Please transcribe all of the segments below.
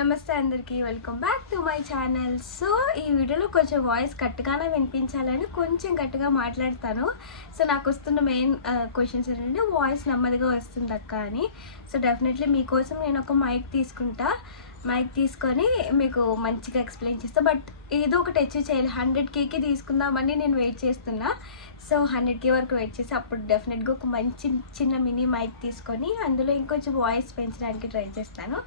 నమస్తే అందరికీ welcome back to my channel so ఈ వీడియోలో కొంచెం వాయిస్ గట్టిగానే వినిపించాలని కొంచెం గట్టిగా మాట్లాడతాను. సో నాకు వస్తున్న మెయిన్ క్వశ్చన్స్ ఏంటంటే వాయిస్ నెమ్మదిగా వస్తుంది అక్క అని. సో డెఫినెట్లీ మీకోసం నేను ఒక మైక్ తీసుకుంటా. మైక్ తీసుకొని మీకు మంచిగా ఎక్స్ప్లెయిన్ చేస్తా. బట్ ఏదో ఒకటి అచీవ్ చేయాలి. హండ్రెడ్ కేకి తీసుకుందామని నేను వెయిట్ చేస్తున్నా. సో హండ్రెడ్ కే వరకు వెయిట్ చేసి అప్పుడు డెఫినెట్గా ఒక మంచి చిన్న మినీ మైక్ తీసుకొని అందులో ఇంకొంచెం వాయిస్ పెంచడానికి ట్రై చేస్తాను.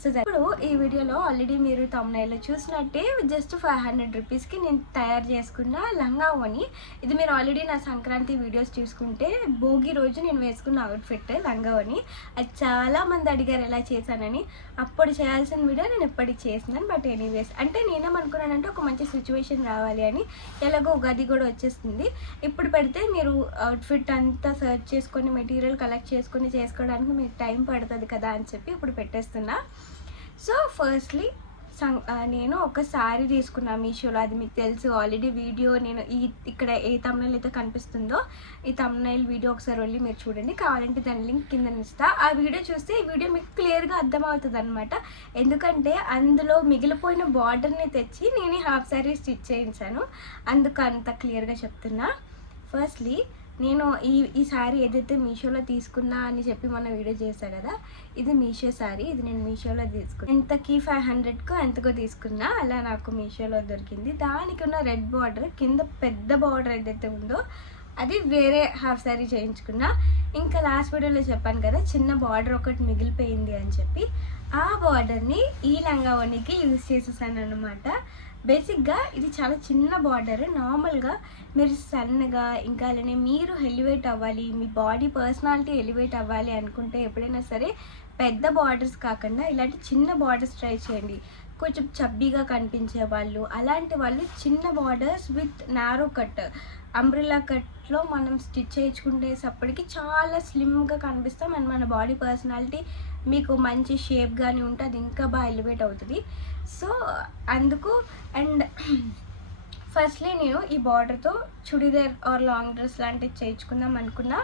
సో ఇప్పుడు ఈ వీడియోలో ఆల్రెడీ మీరు తమ్నైలో చూసినట్టే జస్ట్ ఫైవ్ హండ్రెడ్ రూపీస్కి నేను తయారు చేసుకున్న లంగా ఓని ఇది మీరు ఆల్రెడీ నా సంక్రాంతి వీడియోస్ చూసుకుంటే భోగి రోజు నేను వేసుకున్న అవుట్ఫిట్ లంగా ఓని అది చాలా మంది అడిగారు ఎలా చేశానని. అప్పుడు చేయాల్సిన వీడియో నేను ఇప్పటికి చేసినాను బట్ ఎనీవేస్ అంటే నేనేమనుకున్నానంటే ఒక మంచి సిచ్యువేషన్ రావాలి అని. ఎలాగో ఉగాది కూడా వచ్చేస్తుంది. ఇప్పుడు పెడితే మీరు అవుట్ఫిట్ అంతా సర్చ్ చేసుకొని మెటీరియల్ కలెక్ట్ చేసుకొని చేసుకోవడానికి మీకు టైం పడుతుంది కదా అని చెప్పి ఇప్పుడు పెట్టేస్తున్నా. సో ఫస్ట్లీ సం నేను ఒక శారీ తీసుకున్నా మీషోలో. అది మీకు తెలుసు ఆల్రెడీ వీడియో నేను ఈ ఇక్కడ ఏ తమ్నైల్ అయితే కనిపిస్తుందో ఈ తమ్నైల్ వీడియో ఒకసారి వెళ్ళి మీరు చూడండి. కావాలంటే దాని లింక్ కింద ఇస్తా. ఆ వీడియో చూస్తే ఈ వీడియో మీకు క్లియర్గా అర్థమవుతుంది అనమాట ఎందుకంటే అందులో మిగిలిపోయిన బార్డర్ని తెచ్చి నేను హాఫ్ శారీ స్టిచ్ చేయించాను. అందుకు అంత క్లియర్గా చెప్తున్నా. ఫస్ట్లీ నేను ఈ ఈ శారీ ఏదైతే మీషోలో తీసుకున్నా అని చెప్పి మన వీడియో చేశా కదా ఇది మీషో శారీ ఇది నేను మీషోలో తీసుకున్నా. ఎంతకి ఫైవ్ హండ్రెడ్కు ఎంతకో తీసుకున్నా. అలా నాకు మీషోలో దొరికింది. దానికి ఉన్న రెడ్ బార్డర్ కింద పెద్ద బార్డర్ ఏదైతే ఉందో అది వేరే హాఫ్ శారీ చేయించుకున్నా. ఇంకా లాస్ట్ వీడియోలో చెప్పాను కదా చిన్న బార్డర్ ఒకటి మిగిలిపోయింది అని చెప్పి. ఆ బార్డర్ని ఈ లంగావణికి యూజ్ చేసేసాను అనమాట బేసిక్గా ఇది చాలా చిన్న బార్డర్. నార్మల్గా మీరు సన్నగా ఇంకా అలానే మీరు ఎలివేట్ అవ్వాలి మీ బాడీ పర్సనాలిటీ ఎలివేట్ అవ్వాలి అనుకుంటే ఎప్పుడైనా సరే పెద్ద బార్డర్స్ కాకుండా ఇలాంటి చిన్న బార్డర్స్ ట్రై చేయండి. కొంచెం చబ్బీగా కనిపించే వాళ్ళు అలాంటి వాళ్ళు చిన్న borders with narrow cut. Umbrella కట్లో మనం స్టిచ్ చేయించుకునేసప్పటికి చాలా స్లిమ్గా కనిపిస్తాం అండ్ మన బాడీ పర్సనాలిటీ మీకు మంచి షేప్ కానీ ఉంటే అది ఇంకా బాగా ఎలివేట్ అవుతుంది. సో అందుకు అండ్ ఫస్ట్లీ నేను ఈ బార్డర్తో చుడిదార్ ఆర్ లాంగ్ డ్రెస్ లాంటివి చేయించుకుందాం అనుకున్నా.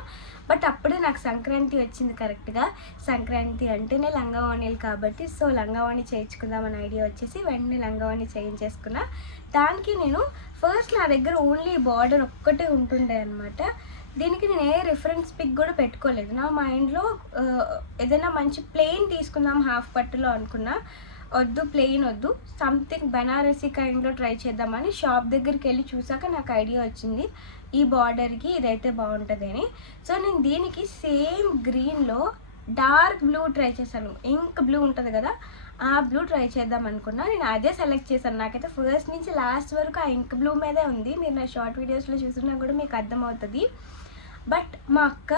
బట్ అప్పుడే నాకు సంక్రాంతి వచ్చింది కరెక్ట్గా సంక్రాంతి అంటేనే లంగావాణిలు కాబట్టి సో లంగావాణి చేయించుకుందాం అనే ఐడియా వచ్చేసి వెంటనే లంగావాణి చేయించేసుకున్నా. దానికి నేను ఫస్ట్ నా దగ్గర ఓన్లీ బార్డర్ ఒక్కటే ఉంటుండే అనమాట దీనికి నేను ఏ రిఫరెన్స్ పిక్ కూడా పెట్టుకోలేదు. నా మైండ్లో ఏదైనా మంచి ప్లెయిన్ తీసుకుందాం హాఫ్ పట్టులో అనుకున్నా వద్దు ప్లెయిన్ వద్దు సంథింగ్ బెనారసీ కైండ్లో ట్రై చేద్దామని షాప్ దగ్గరికి వెళ్ళి చూసాక నాకు ఐడియా వచ్చింది. ఈ బార్డర్కి ఇదైతే బాగుంటుంది అని. సో నేను దీనికి సేమ్ గ్రీన్లో డార్క్ బ్లూ ట్రై చేశాను. ఇంక్ బ్లూ ఉంటుంది కదా ఆ బ్లూ ట్రై చేద్దాం అనుకున్నా. నేను అదే సెలెక్ట్ చేశాను. నాకైతే ఫస్ట్ నుంచి లాస్ట్ వరకు ఆ ఇంక్ బ్లూ మీదే ఉంది. మీరు నా షార్ట్ వీడియోస్లో చూసినా కూడా మీకు అర్థమవుతుంది. బట్ మా అక్క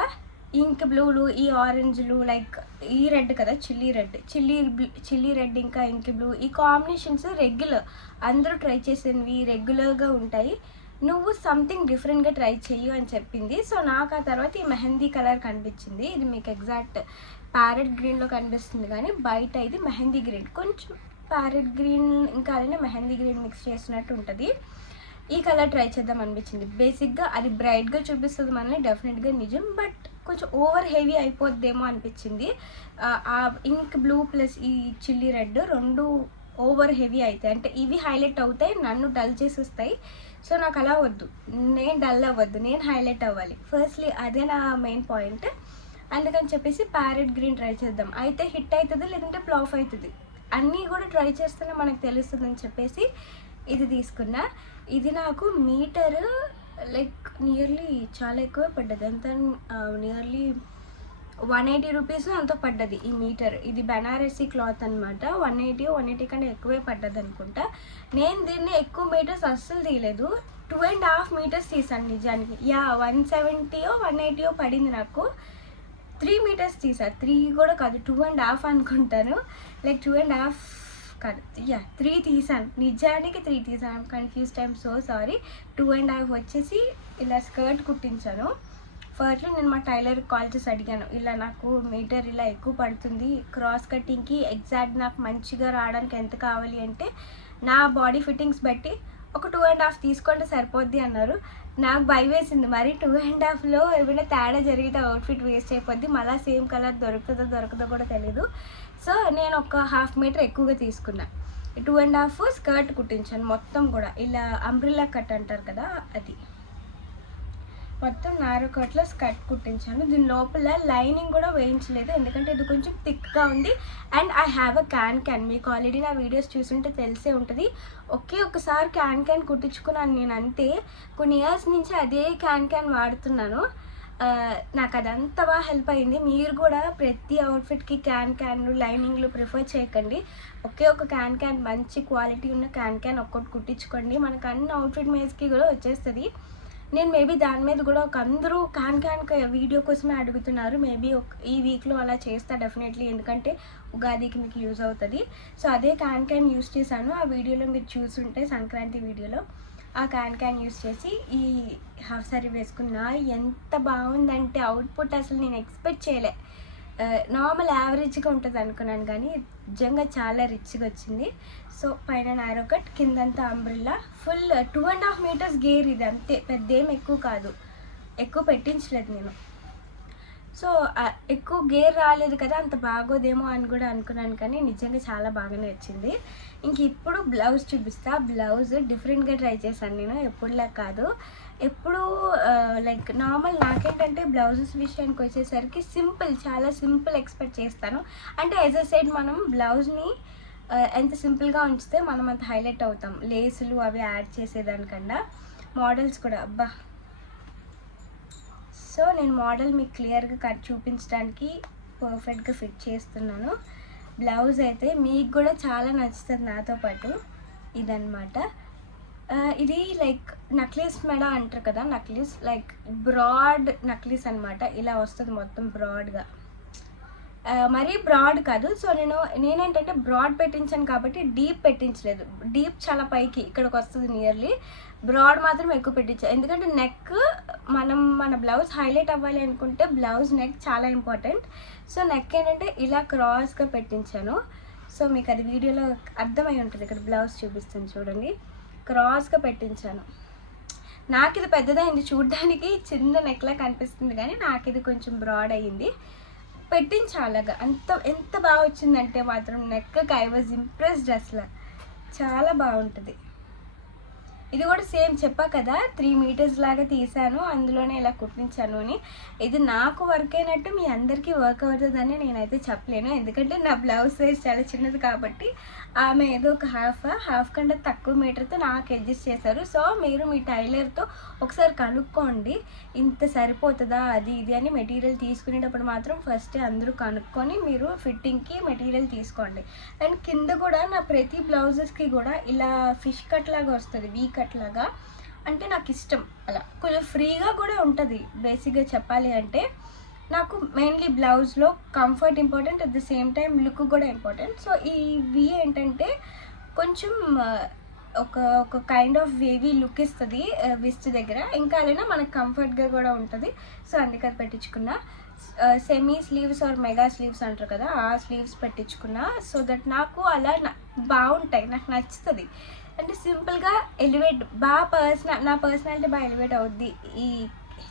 ఇంక్ బ్లూలు ఈ ఆరెంజ్లు లైక్ ఈ రెడ్ కదా chilli red. Chilli chilli red ఇంకా ఇంక్ బ్లూ. ఈ కాంబినేషన్స్ రెగ్యులర్ అందరూ ట్రై చేసినవి రెగ్యులర్గా ఉంటాయి. నువ్వు సంథింగ్ డిఫరెంట్గా ట్రై చెయ్యి అని చెప్పింది. సో నాకు ఆ తర్వాత ఈ మెహందీ కలర్ కనిపించింది. ఇది మీకు ఎగ్జాక్ట్ ప్యారెట్ గ్రీన్లో కనిపిస్తుంది కానీ బయట ఇది మెహందీ గ్రీన్. కొంచెం ప్యారెట్ గ్రీన్ ఇంకా అలానే మెహందీ గ్రీన్ మిక్స్ చేసినట్టు ఉంటుంది. ఈ కలర్ ట్రై చేద్దాం అనిపించింది. బేసిక్గా అది బ్రైట్గా చూపిస్తుంది మనల్ని డెఫినెట్గా నిజం. బట్ కొంచెం ఓవర్ హెవీ అయిపోద్దేమో అనిపించింది. ఆ, ఆ ఇంక్ బ్లూ ప్లస్ ఈ చిల్లీ రెడ్ రెండు ఓవర్ హెవీ అవుతాయి అంటే ఇవి హైలైట్ అవుతాయి నన్ను డల్ చేసేస్తాయి సో నాకు అలా వద్దు. నేను డల్ అవ్వద్దు. నేను హైలైట్ అవ్వాలి. ఫస్ట్లీ అదే నా మెయిన్ పాయింట్. అందుకని చెప్పేసి ప్యారెట్ గ్రీన్ ట్రై చేద్దాం. అయితే హిట్ అవుతుంది లేదంటే ఫ్లాప్ అవుతుంది అన్నీ కూడా ట్రై చేస్తేనే మనకు తెలుస్తుంది అని చెప్పేసి ఇది తీసుకున్నా. ఇది నాకు మీటర్ లైక్ నియర్లీ చాలా ఎక్కువ పడ్డది. ఎంత నియర్లీ వన్ ఎయిటీ రూపీస్ అంతా పడ్డది ఈ మీటర్. ఇది బెనారసీ క్లాత్ అనమాట వన్ ఎయిటీ వన్ ఎయిటీ కంటే ఎక్కువే పడ్డది అనుకుంటా. నేను దీన్ని ఎక్కువ మీటర్స్ అస్సలు తీయలేదు. టూ అండ్ హాఫ్ మీటర్స్ తీసాను నిజానికి. యా వన్ సెవెంటీయో వన్ ఎయిటీయో పడింది నాకు. త్రీ మీటర్స్ తీసారు త్రీ కూడా కాదు టూ అండ్ హాఫ్ అనుకుంటాను. లైక్ టూ అండ్ హాఫ్ కాదు. యా త్రీ తీసాను. నిజానికి త్రీ తీసాను. Confuse time so sorry two and half వచ్చేసి ఇలా స్కర్ట్ కుట్టించాను. ఫస్ట్లో నేను మా టైలర్ కాల్ చేసి అడిగాను ఇలా నాకు మీటర్ ఇలా ఎక్కువ పడుతుంది. క్రాస్ కటింగ్కి ఎగ్జాక్ట్ నాకు మంచిగా రావడానికి ఎంత కావాలి? అంటే నా బాడీ ఫిట్టింగ్స్ బట్టి ఒక టూ అండ్ హాఫ్ తీసుకుంటే సరిపోద్ది అన్నారు. నాకు భయం వేసింది. మరి టూ అండ్ హాఫ్లో ఏమైనా తేడా జరిగితే అవుట్ఫిట్ వేస్ట్ అయిపోద్ది. మళ్ళీ సేమ్ కలర్ దొరుకుతుందో దొరకదో కూడా తెలీదు. సో నేను ఒక హాఫ్ మీటర్ ఎక్కువగా తీసుకున్నా. టూ అండ్ హాఫ్ స్కర్ట్ కుట్టించాను మొత్తం కూడా. ఇలా అంబ్రిల్లా కట్ అంటారు కదా అది. మొత్తం నారో కట్లో స్కర్ట్ కుట్టించాను. దీని లోపల లైనింగ్ కూడా వేయించలేదు. ఎందుకంటే ఇది కొంచెం థిక్గా ఉంది. And I have a can can. మీకు ఆల్రెడీ నా వీడియోస్ చూసుంటే తెలిసే ఉంటుంది. ఒకే ఒకసారి క్యాన్ క్యాన్ కుట్టించుకున్నాను నేను అంతే. కొన్ని ఇయర్స్ నుంచి అదే క్యాన్ క్యాన్ వాడుతున్నాను. నాకు అదంతా బాగా హెల్ప్ అయింది. మీరు కూడా ప్రతి అవుట్ఫిట్కి క్యాన్ క్యాన్లు లైనింగ్లు ప్రిఫర్ చేయకండి. ఒకే ఒక క్యాన్ క్యాన్ మంచి క్వాలిటీ ఉన్న క్యాన్ క్యాన్ ఒక్కటి కుట్టించుకోండి. మనకు అన్ని అవుట్ఫిట్ మేజ్కి కూడా వచ్చేస్తుంది. నేను మేబీ దాని మీద కూడా ఒక అందరూ క్యాన్ క్యాన్ వీడియో కోసమే అడుగుతున్నారు. మేబీ ఒక ఈ వీక్లో అలా చేస్తా డెఫినెట్లీ ఎందుకంటే ఉగాదికి మీకు యూజ్ అవుతుంది. సో అదే క్యాన్ క్యాన్ యూస్ చేశాను. ఆ వీడియోలో మీరు చూసుంటే సంక్రాంతి వీడియోలో ఆ క్యాన్ క్యాన్ యూస్ చేసి ఈ హాఫ్ సారీ వేసుకున్నా ఎంత బాగుందంటే అవుట్పుట్ అసలు నేను ఎక్స్పెక్ట్ చేయలే. నార్మల్ యావరేజ్గా ఉంటుంది అనుకున్నాను కానీ నిజంగా చాలా రిచ్గా వచ్చింది. సో పైన నారొకట్ కిందంతా umbrella full two and half metres gear ఇది అంతే. పెద్ద ఏం ఎక్కువ కాదు. ఎక్కువ పెట్టించలేదు నేను. సో ఎక్కువ గేర్ రాలేదు కదా అంత బాగోదేమో అని కూడా అనుకున్నాను కానీ నిజంగా చాలా బాగానే వచ్చింది ఇంక ఇప్పుడు బ్లౌజ్ చూపిస్తా. బ్లౌజ్ డిఫరెంట్గా ట్రై చేశాను నేను ఎప్పుడులా కాదు. ఎప్పుడు లైక్ నార్మల్ నాకేంటంటే బ్లౌజెస్ విషయానికి వచ్చేసరికి సింపుల్ చాలా సింపుల్ ఎక్స్పెక్ట్ చేస్తాను. అంటే యాజ్ అ సైడ్ మనం బ్లౌజ్ని ఎంత సింపుల్గా ఉంచితే మనం అంత హైలైట్ అవుతాం. లేసులు అవి యాడ్ చేసేదానికన్నా. మోడల్స్ కూడా అబ్బా! సో నేను మోడల్ మీకు క్లియర్గా కట్ చూపించడానికి పర్ఫెక్ట్గా ఫిట్ చేస్తున్నాను. బ్లౌజ్ అయితే మీకు కూడా చాలా నచ్చుతుంది నాతో పాటు. ఇదనమాట ఇది లైక్ నక్లీస్ మెడ అంటారు కదా నక్లీస్ లైక్ బ్రాడ్ నక్లీస్ అన్నమాట. ఇలా వస్తుంది మొత్తం బ్రాడ్గా. మరీ బ్రాడ్ కాదు. సో నేను నేనేంటంటే బ్రాడ్ పెట్టించాను కాబట్టి డీప్ పెట్టించలేదు. డీప్ చాలా పైకి ఇక్కడికి వస్తుంది నియర్లీ. బ్రాడ్ మాత్రం ఎక్కువ పెట్టించాను ఎందుకంటే నెక్ మనం మన బ్లౌజ్ హైలైట్ అవ్వాలి అనుకుంటే బ్లౌజ్ నెక్ చాలా ఇంపార్టెంట్. సో నెక్ ఏంటంటే ఇలా క్రాస్గా పెట్టించాను. సో మీకు అది వీడియోలో అర్థమై ఉంటుంది. ఇక్కడ బ్లౌజ్ చూపిస్తాను చూడండి. క్రాస్గా పెట్టించాను. నాకు ఇది పెద్దదైంది చూడడానికి. చిన్న నెక్లా కనిపిస్తుంది కానీ నాకు ఇది కొంచెం బ్రాడ్ అయ్యింది. పెట్టించా అంత ఎంత బాగా వచ్చిందంటే మాత్రం నెక్కకి ఐ వాజ్ ఇంప్రెస్డ్ అసలు. చాలా బాగుంటుంది. ఇది కూడా సేమ్ చెప్పా కదా త్రీ మీటర్స్ లాగా తీసాను అందులోనే ఇలా కుట్టించాను అని. ఇది నాకు వర్క్ అయినట్టు మీ అందరికీ వర్క్ అవుతుందని నేనైతే చెప్పలేను. ఎందుకంటే నా బ్లౌజ్ సైజ్ చాలా చిన్నది కాబట్టి ఆమె ఏదో ఒక హాఫ్ హాఫ్ కంటే తక్కువ మీటర్తో నాకు అడ్జస్ట్ చేశారు. సో మీరు మీ టైలర్తో ఒకసారి కనుక్కోండి. ఇంత సరిపోతుందా అది ఇది అని మెటీరియల్ తీసుకునేటప్పుడు మాత్రం ఫస్ట్ అందరూ కనుక్కొని మీరు ఫిట్టింగ్కి మెటీరియల్ తీసుకోండి. అండ్ కింద కూడా నా ప్రతి బ్లౌజెస్కి కూడా ఇలా ఫిష్ కట్ లాగా వస్తుంది వీ కట్ లాగా. అంటే నాకు ఇష్టం అలా. కొంచెం ఫ్రీగా కూడా ఉంటుంది బేసిక్గా చెప్పాలి అంటే. నాకు మెయిన్లీ బ్లౌజ్లో comfort important at the same time look కూడా ఇంపార్టెంట్ సో ఈ వి ఏంటంటే కొంచెం ఒక ఒక కైండ్ ఆఫ్ వేవీ లుక్ ఇస్తుంది విస్ట్ దగ్గర. ఇంకా అలానే మనకు కంఫర్ట్గా కూడా ఉంటుంది. సో అందుకే అది పెట్టించుకున్నా. Semi sleeves or mega sleeves అంటారు కదా ఆ స్లీవ్స్ పెట్టించుకున్నా. సో దట్ నాకు అలా బాగుంటాయి నాకు నచ్చుతుంది. అంటే సింపుల్గా ఎలివేట్ బాగా పర్సనల్ నా పర్సనాలిటీ బాగా ఎలివేట్ అవుద్ది ఈ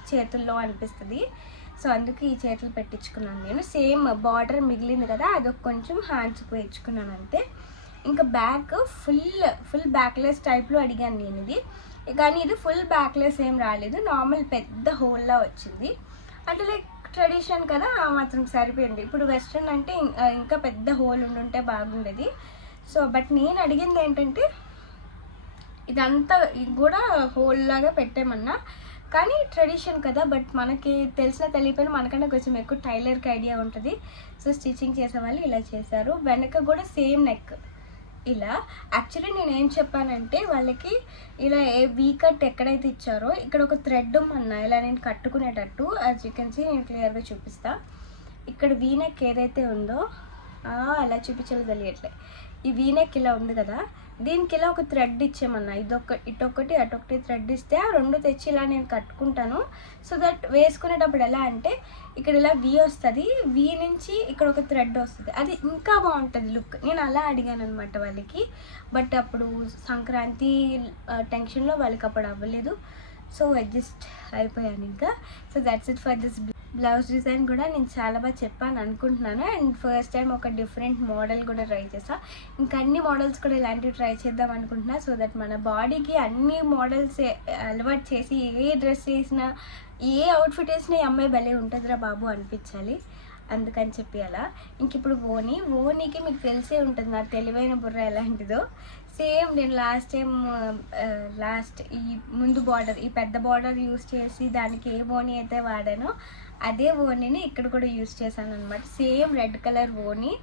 చేతుల్లో అనిపిస్తుంది. సో అందుకే ఈ చేతులు పెట్టించుకున్నాను నేను. సేమ్ బార్డర్ మిగిలింది కదా అదొక కొంచెం హ్యాండ్స్ వేయించుకున్నాను అంతే. ఇంకా బ్యాక్ ఫుల్ ఫుల్ బ్యాక్లెస్ టైప్లో అడిగాను నేను ఇది. కానీ ఇది ఫుల్ బ్యాక్లెస్ ఏం రాలేదు నార్మల్ పెద్ద హోల్లా వచ్చింది. అంటే లైక్ ట్రెడిషన్ కదా ఆ మాత్రం సరిపోయింది. ఇప్పుడు వెస్ట్రన్ అంటే ఇంకా పెద్ద హోల్ ఉండుంటే బాగుండేది. సో బట్ నేను అడిగింది ఏంటంటే ఇదంతా కూడా హోల్ లాగా పెట్టామన్నా. కానీ ట్రెడిషన్ కదా బట్ మనకి తెలిసిన తెలియపోయిన మనకంటే కొంచెం ఎక్కువ టైలర్కి ఐడియా ఉంటుంది. సో స్టిచ్చింగ్ చేసే వాళ్ళు ఇలా చేశారు. వెనక కూడా సేమ్ నెక్. ఇలా యాక్చువల్లీ నేను ఏం చెప్పానంటే వాళ్ళకి ఇలా ఏ వీ కట్ ఎక్కడైతే ఇచ్చారో ఇక్కడ ఒక థ్రెడ్ ఉమ్మన్నా ఇలా నేను కట్టుకునేటట్టు. అది చికెన్స్ నేను క్లియర్గా చూపిస్తా. ఇక్కడ వీ నెక్ ఏదైతే ఉందో అలా చూపించాలో తెలియట్లే ఈ వీనెక్ ఇలా ఉంది కదా దీనికి ఇలా ఒక థ్రెడ్ ఇచ్చామన్నా ఇదొక ఇటొకటి అటొకటి థ్రెడ్ ఇస్తే ఆ రెండు తెచ్చి ఇలా నేను కట్టుకుంటాను. సో దట్ వేసుకునేటప్పుడు ఎలా అంటే ఇక్కడ ఇలా వి వస్తుంది. వి నుంచి ఇక్కడ ఒక థ్రెడ్ వస్తుంది. అది ఇంకా బాగుంటుంది లుక్. నేను అలా అడిగాను అనమాట వాళ్ళకి. బట్ అప్పుడు సంక్రాంతి టెన్షన్లో వాళ్ళకి అప్పుడు అవ్వలేదు. సో అడ్జస్ట్ అయిపోయాను ఇంకా. So that's it for this blouse design కూడా నేను చాలా బాగా చెప్పాను అనుకుంటున్నాను. అండ్ ఫస్ట్ టైం ఒక డిఫరెంట్ మోడల్ కూడా ట్రై చేసా ఇంకా అన్ని మోడల్స్ కూడా ఇలాంటివి ట్రై చేద్దాం అనుకుంటున్నా సో దట్ మన బాడీకి అన్ని మోడల్స్ అలవాటు చేసి ఏ డ్రెస్ వేసినా ఏ అవుట్ఫిట్ వేసినా ఈ అమ్మాయి భలే ఉంటుందిరా బాబు అనిపించాలి. అందుకని చెప్పి అలా. ఇంక ఇప్పుడు ఓని ఓనీకి మీకు తెలిసే ఉంటుంది నా తెలివైన బుర్ర ఎలాంటిదో. సేమ్ నేను లాస్ట్ టైం లాస్ట్ ఈ ముందు బార్డర్ ఈ పెద్ద బార్డర్ యూస్ చేసి దానికి ఏ ఓని అయితే వాడానో అదే ఓనీని ఇక్కడ కూడా యూస్ చేశాను అనమాట సేమ్ రెడ్ కలర్ ఓణి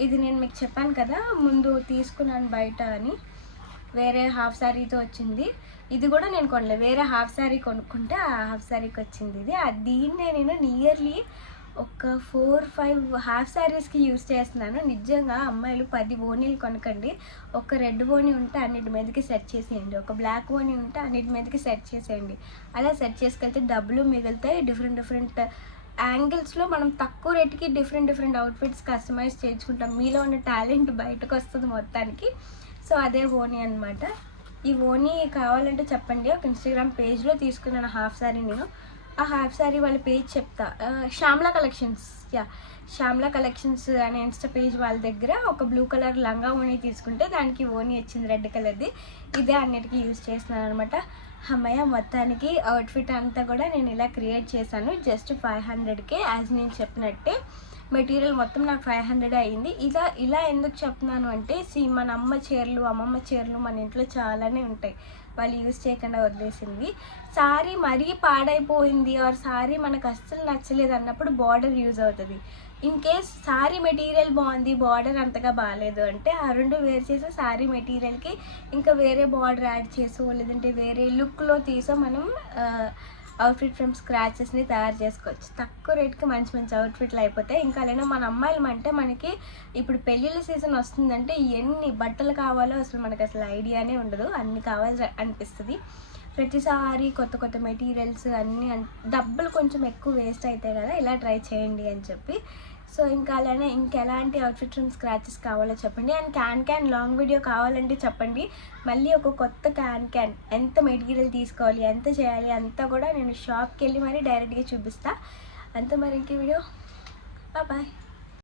ఇది నేను మీకు చెప్పాను కదా ముందు తీసుకున్నాను బయట అని. వేరే హాఫ్ శారీతో వచ్చింది. ఇది కూడా నేను కొనలే. వేరే హాఫ్ శారీ కొనుక్కుంటే ఆ హాఫ్ శారీకి వచ్చింది ఇది. ఆ దీన్నే నేను నియర్లీ ఒక ఫోర్ ఫైవ్ హాఫ్ శారీస్కి యూస్ చేస్తున్నాను. నిజంగా అమ్మాయిలు పది ఓనీలు కొనకండి. ఒక రెడ్ ఓనీ ఉంటే అన్నిటి మీదకి సెట్ చేసేయండి. ఒక బ్లాక్ ఓనీ ఉంటే అన్నిటి మీదకి సెట్ చేసేయండి. అలా సెట్ చేసుకెళ్తే డబ్బులు మిగులుతాయి. డిఫరెంట్ డిఫరెంట్ యాంగిల్స్లో మనం తక్కువ రేటుకి డిఫరెంట్ డిఫరెంట్ అవుట్ఫిట్స్ కస్టమైజ్ చేయించుకుంటాం. మీలో ఉన్న టాలెంట్ బయటకు వస్తుంది మొత్తానికి. సో అదే ఓనీ అనమాట ఈ ఓనీ కావాలంటే చెప్పండి. ఒక ఇన్స్టాగ్రామ్ పేజ్లో తీసుకున్నాను హాఫ్ శారీ నేను. ఆ హాఫ్ శారీ వాళ్ళ పేజ్ చెప్తా. Shyamla collections. Yeah Shyamla collections అనే ఇన్స్టా పేజ్ వాళ్ళ దగ్గర ఒక బ్లూ కలర్ లంగా ఓనీ తీసుకుంటే దానికి ఓనీ వచ్చింది రెడ్ కలర్ది. ఇదే అన్నిటికీ యూజ్ చేస్తున్నాను అనమాట అమ్మయ్య మొత్తానికి అవుట్ఫిట్ అంతా కూడా నేను ఇలా క్రియేట్ చేశాను. జస్ట్ ఫైవ్ హండ్రెడ్కే యాజ్ నేను చెప్పినట్టే. మెటీరియల్ మొత్తం నాకు ఫైవ్ హండ్రెడ్ అయ్యింది ఇలా ఇలా ఎందుకు చెప్తున్నాను అంటే సి మన అమ్మ చీరలు అమ్మమ్మ చీరలు మన ఇంట్లో చాలానే ఉంటాయి. వాళ్ళు యూజ్ చేయకుండా వదిలేసింది. సారీ మరీ పాడైపోయింది ఆర్ సారీ మనకు అస్సలు నచ్చలేదు అన్నప్పుడు బార్డర్ యూజ్ అవుతుంది. ఇన్ కేస్ సారీ మెటీరియల్ బాగుంది బార్డర్ అంతగా బాగాలేదు అంటే ఆ రెండు వేరు చేసి సారీ మెటీరియల్కి ఇంకా వేరే బార్డర్ యాడ్ చేసో లేదంటే వేరే లుక్లో తీసో మనం అవుట్ఫిట్ ఫ్రమ్ స్క్రాచెస్ని తయారు చేసుకోవచ్చు. తక్కువ రేట్కి మంచి మంచి అవుట్ఫిట్లు అయిపోతాయి. ఇంకా అలానే మన అమ్మాయిలు అంటే మనకి ఇప్పుడు పెళ్ళిళ్ళ సీజన్ వస్తుందంటే ఎన్ని బట్టలు కావాలో అసలు మనకి అసలు ఐడియానే ఉండదు. అన్ని కావాలి అనిపిస్తుంది. ప్రతిసారి కొత్త కొత్త మెటీరియల్స్ అన్నీ అన్- డబ్బులు కొంచెం ఎక్కువ వేస్ట్ అవుతాయి కదా ఇలా ట్రై చేయండి అని చెప్పి సో ఇంకా అలానే ఇంకెలాంటి అవుట్ఫిట్స్ అండ్ స్క్రాచెస్ కావాలో చెప్పండి. And can can long video కావాలంటే చెప్పండి. మళ్ళీ ఒక కొత్త క్యాన్ క్యాన్ ఎంత మెటీరియల్ తీసుకోవాలి ఎంత చేయాలి అంతా కూడా నేను షాప్కి వెళ్ళి మరీ డైరెక్ట్గా చూపిస్తా. అంత మరి ఇంకే వీడియో బాయ్